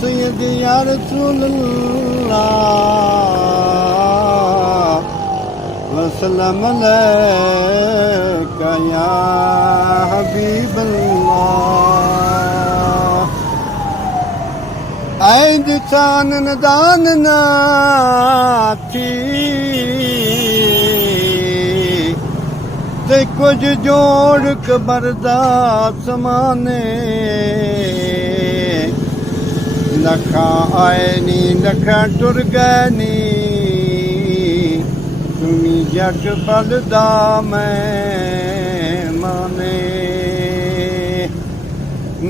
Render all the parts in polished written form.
सैयदी या रसूलल्लाह वसल्लम अलैका या हबीबल्लाह। ऐद चानन दान ना थी ते कुछ जोड़ कबरदा समाने लखा आए नी लखा टुर गए नी तुमी जग बलदा मैं माने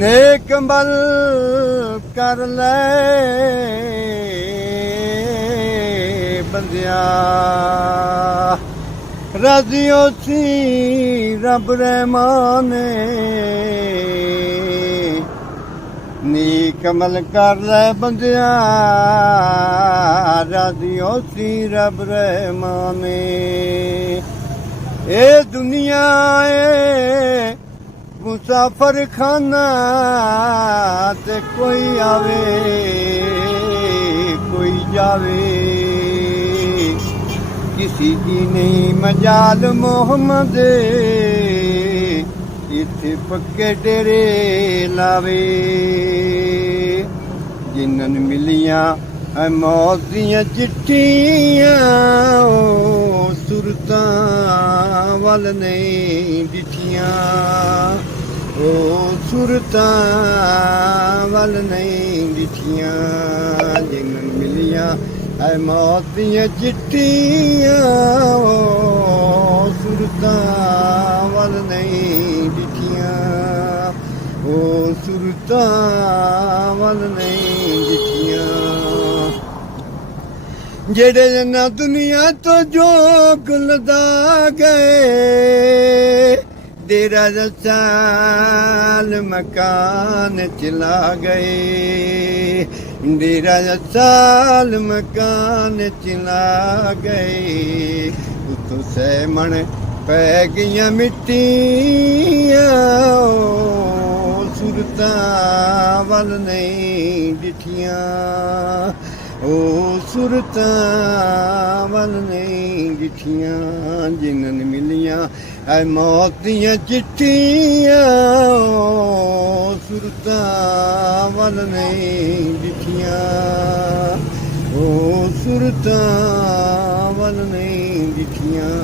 नेक बल कर ले बंदिया राजियो सी रब रहमाने नीक अमल कर ले बंदिया राजियो सी रब रहमाने। ए दुनिया ए मुसाफर खाना ते कोई आवे कोई जावे किसी की नहीं मजाल मोहम्मद इत्थे पक्के डेरे लावे। जिन्हन मिलियां है मौत दियां चिट्ठियां सुरतां वल नहीं दिठियां सुरतां वल नहीं दिठियां। जिन्हन मिलियां है मौत दियां चिट्ठियां सुरतां वल नहीं दिठियां सुरतां वल नहीं दिठियां। जेड़े ना दुनिया तो जोग लदा गए डेरा रसाल मकान चला गए डेरा रसाल मकान चला गए। उतो सहमण पै गईयां मिट्टियां सुरतां वल नहीं दिठियां सुरतां वल नहीं दिठियां। जिन्हन मिलियां है मौत दियां चिट्ठियां सुरतां वल नहीं दिठियां सुरतां वल नहीं दिठियां।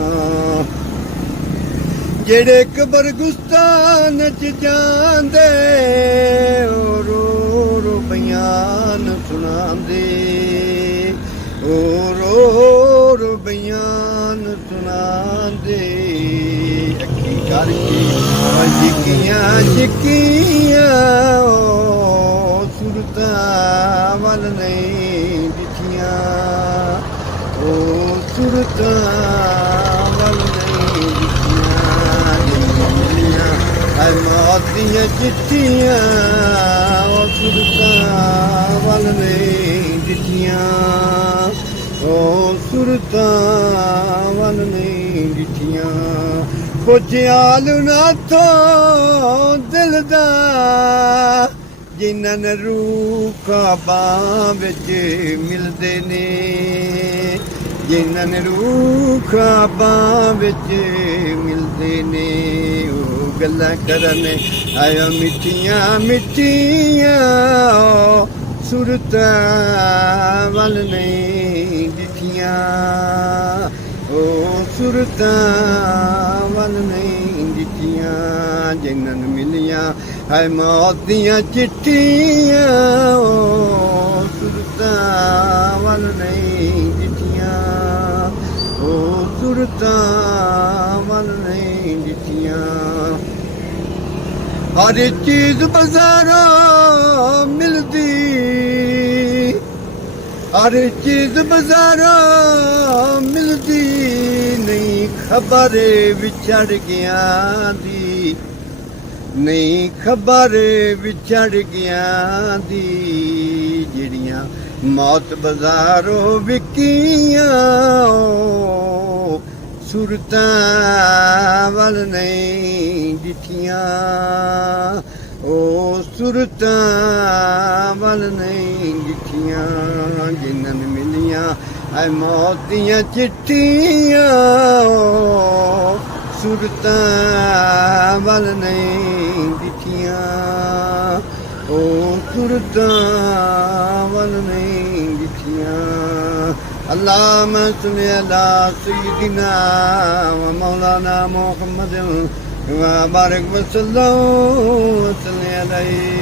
जेड़े कबर गुस्तान च जांदे रो रो बयान सुनांदे रो रो बयान सुनांदे। अखी करके जिकियां जिकियां सुरतां वल नहीं दिठियां सुरतां वल नहीं दिठियां। है मौत दियां चिट्ठियां सुरतां वल नहीं दिठियां सुरतां वल नहीं दिठियां। खुशहाल नाथों दिल दा जिन्हन रूखा बां विच मिलदे ने जिन्हन रूखा बां विच मिलदे ने गल्लां करन आयो मिठियां मिठियां सुरतां वल नहीं दिठियां सुरतां वल नहीं दिठियां। जिन्हन मिलियां है मौत दियां चिट्ठियां सुरतां वल नहीं दिठियां सुरतां वल नहीं दिठियां। हर चीज बाजारों मिलदी हर चीज बाजारों मिलदी नहीं खबर विछड़ गया दी नहीं खबर विछड़ गया दी। जिहड़ियां मौत बाजारों विकियां सुरतां वल नहीं दिठियां ओ सुरतां ਵੱਲ ਨਹੀਂ ਡਿੱਠੀਆਂ ਜਿਨ੍ਹਾਂ ਨੂੰ ਮਿਲੀਆਂ ਐ ਮੌਤ ਦੀਆਂ ਚਿੱਠੀਆਂ ਸੁਰਤਾਂ ਵੱਲ ਨਹੀਂ ਡਿੱਠੀਆਂ ਉਹ ਸੁਰਤਾਂ ਵੱਲ ਨਹੀਂ ਡਿੱਠੀਆਂ ਅੱਲਾ ਮੈਂ ਸੁਨਿਆ ਲਾ ਸਯਿਦਿਨਾ ਵ ਮੌਲਾਨਾ ਮੁਹੰਮਦ وبارك وسلم وسلم عليه